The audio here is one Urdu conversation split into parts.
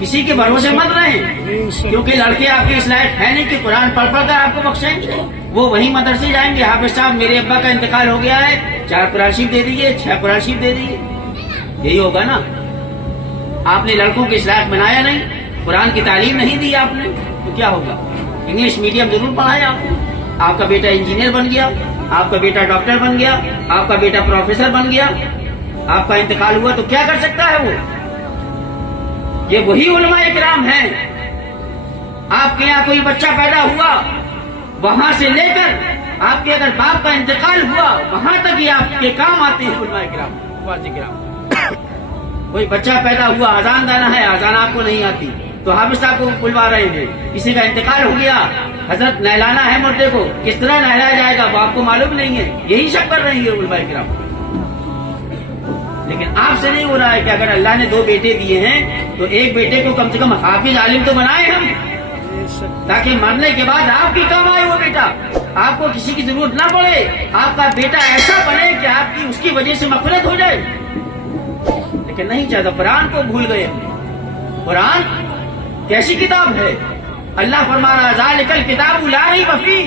کسی کے بھروسے مت رہیں، کیونکہ لڑکے آپ کے اس لائق ہے نہیں کہ قرآن پڑھ پڑھ کر آپ کو بخشیں گے۔ وہ وہی مدرسے جائیں گے، حافظ صاحب میرے ابا کا انتقال ہو گیا ہے، 4 قرآن شریف دے دیجیے، 6 قرآن شریف دے دیجیے، یہی ہوگا نا۔ آپ نے لڑکوں کے اس لائق بنایا نہیں، قرآن کی تعلیم نہیں دی آپ نے، تو کیا ہوگا؟ انگلش میڈیم ضرور پڑھایا آپ نے، آپ کا بیٹا انجینئر بن گیا، آپ کا بیٹا ڈاکٹر بن گیا، آپ کا بیٹا پروفیسر بن گیا، آپ کا انتقال ہوا تو کیا کر سکتا ہے وہ؟ یہ وہی علماء کرام ہیں۔ آپ کے یہاں کوئی بچہ پیدا ہوا، وہاں سے لے کر آپ کے اگر باپ کا انتقال ہوا وہاں تک ہی آپ کے کام آتے ہیں علماء کرام، واضح کرام۔ کوئی بچہ پیدا ہوا، اذان دینا ہے، اذان آپ کو نہیں آتی تو حافظ صاحب کو بلوا رہے ہیں۔ کسی کا انتقال ہو گیا، حضرت نہلانا ہے مردے کو، کس طرح نہلایا جائے گا وہ آپ کو معلوم نہیں ہے، یہی سب کر رہے ہیں علماء کرام۔ لیکن آپ سے نہیں ہو رہا ہے کہ اگر اللہ نے 2 بیٹے دیے ہیں تو ایک بیٹے کو کم سے کم حافظ عالم تو بنائے ہم، تاکہ مرنے کے بعد آپ کے کام آئے وہ بیٹا، آپ کو کسی کی ضرورت نہ پڑے، آپ کا بیٹا ایسا بنے کہ آپ کی اس کی وجہ سے مغفرت ہو جائے۔ لیکن نہیں چاہتا، قرآن کو بھول گئے ہم۔ قرآن کیسی کتاب ہے؟ اللہ فرما رہا ذالک الکتاب لا ریب فیہ،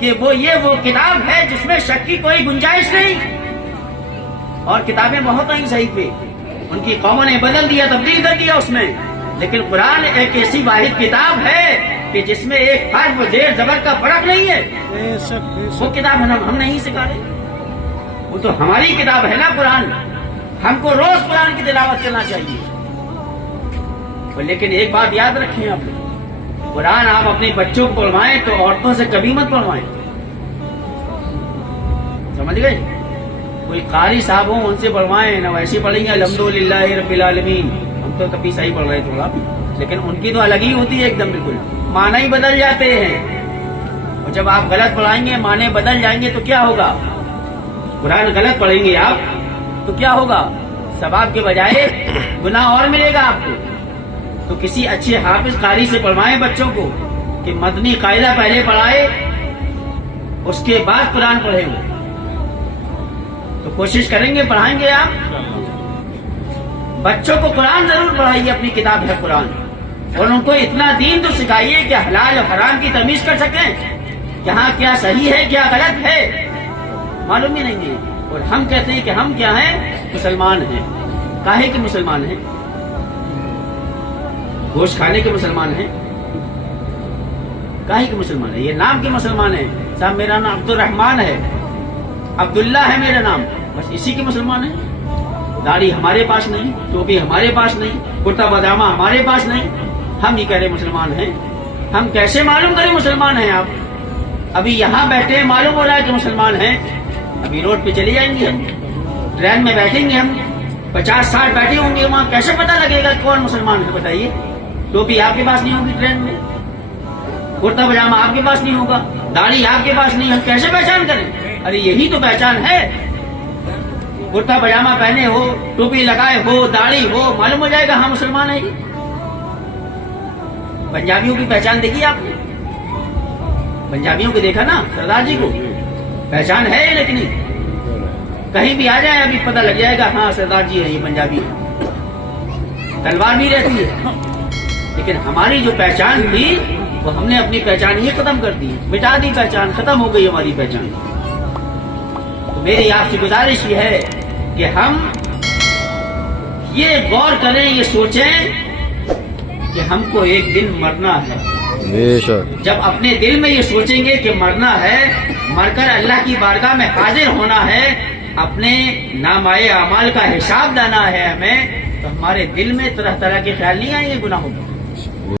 کہ وہ کتاب ہے جس میں شک کی کوئی گنجائش نہیں۔ اور کتابیں بہت آئیں صحیح پہ، ان کی قوموں نے بدل دیا، تبدیل کر دیا اس میں، لیکن قرآن ایک ایسی واحد کتاب ہے کہ جس میں ایک حرف و زیر زبر کا فرق نہیں ہے۔ وہ کتاب ہم نہیں سکھا رہے، وہ تو ہماری کتاب ہے نا قرآن، ہم کو روز قرآن کی تلاوت کرنا چاہیے۔ لیکن ایک بات یاد رکھیں آپ، قرآن آپ اپنے بچوں کو پڑھوائیں تو عورتوں سے کبھی مت پڑھوائیں، سمجھ گئے؟ کوئی قاری صاحب ہوں ان سے پڑھوائیں، نہ ویسے پڑھیں گے الحمدللہ رب العالمین، ہم تو کبھی صحیح پڑھ رہے تھوڑا، لیکن ان کی تو الگ ہی ہوتی ہے ایک دم، بالکل معنی ہی بدل جاتے ہیں۔ اور جب آپ غلط پڑھائیں گے، معنی بدل جائیں گے تو کیا ہوگا؟ قرآن غلط پڑھیں گے آپ تو کیا ہوگا؟ ثواب کے بجائے گناہ اور ملے گا آپ کو۔ تو کسی اچھے حافظ قاری سے پڑھوائیں بچوں کو، کہ مدنی قاعدہ پہلے پڑھائے اس کے بعد قرآن پڑھیں گے، تو کوشش کریں گے پڑھائیں گے آپ۔ بچوں کو قرآن ضرور پڑھائیے، اپنی کتاب ہے قرآن، اور ان کو اتنا دین تو سکھائیے کہ حلال اور حرام کی تمیز کر سکیں، یہاں کیا صحیح ہے کیا غلط ہے معلوم ہی نہیں ہے۔ اور ہم کہتے ہیں کہ ہم کیا ہیں؟ مسلمان ہیں۔ کاہے کے مسلمان ہیں؟ گوشت کھانے کے مسلمان ہیں؟ کاہے کے مسلمان ہیں؟ یہ نام کے مسلمان ہیں، صاحب میرا نام عبد الرحمان ہے، عبداللہ ہے میرا نام، بس اسی کے مسلمان ہیں۔ داڑھی ہمارے پاس نہیں، ٹوپی ہمارے پاس نہیں، کرتا پاجامہ ہمارے پاس نہیں، ہم نہیں کہہ رہے مسلمان ہیں۔ ہم کیسے معلوم کریں مسلمان ہیں آپ؟ ابھی یہاں بیٹھے ہیں معلوم ہو رہا ہے کہ مسلمان ہیں، ابھی روڈ پہ چلے جائیں گے، ہم ٹرین میں بیٹھیں گے، ہم 50-60 بیٹھے ہوں گے وہاں، کیسے پتہ لگے گا کون مسلمان ہے؟ بتائیے، ٹوپی آپ کے پاس نہیں ہوگی ٹرین میں، کرتا پاجامہ آپ کے پاس نہیں ہوگا، داڑھی آپ کے پاس نہیں، ہم کیسے پہچان کریں؟ ارے یہی تو پہچان ہے، کرتا پاجامہ پہنے ہو، ٹوپی لگائے ہو، داڑھی ہو، معلوم ہو جائے گا ہاں مسلمان ہے۔ پنجابیوں کی پہچان دیکھی آپ نے؟ پنجابیوں کو دیکھا نا، سردار جی کو پہچان ہے لیکن کہیں بھی آ جائے ابھی پتہ لگ جائے گا ہاں سردار جی ہے، یہ پنجابی ہے، تلوار بھی رہتی ہے۔ لیکن ہماری جو پہچان تھی وہ ہم نے اپنی پہچان ہی ختم کر دی، مٹا دی، پہچان ختم ہو گئی ہماری پہچان۔ تو میری آپ سے گزارش یہ ہے کہ ہم یہ غور کریں، یہ سوچیں کہ ہم کو ایک دن مرنا ہے۔ جب اپنے دل میں یہ سوچیں گے کہ مرنا ہے، مر کر اللہ کی بارگاہ میں حاضر ہونا ہے، اپنے نامۂ اعمال کا حساب دینا ہے ہمیں، تو ہمارے دل میں طرح طرح کے خیال نہیں آئیں گے گناہوں کا۔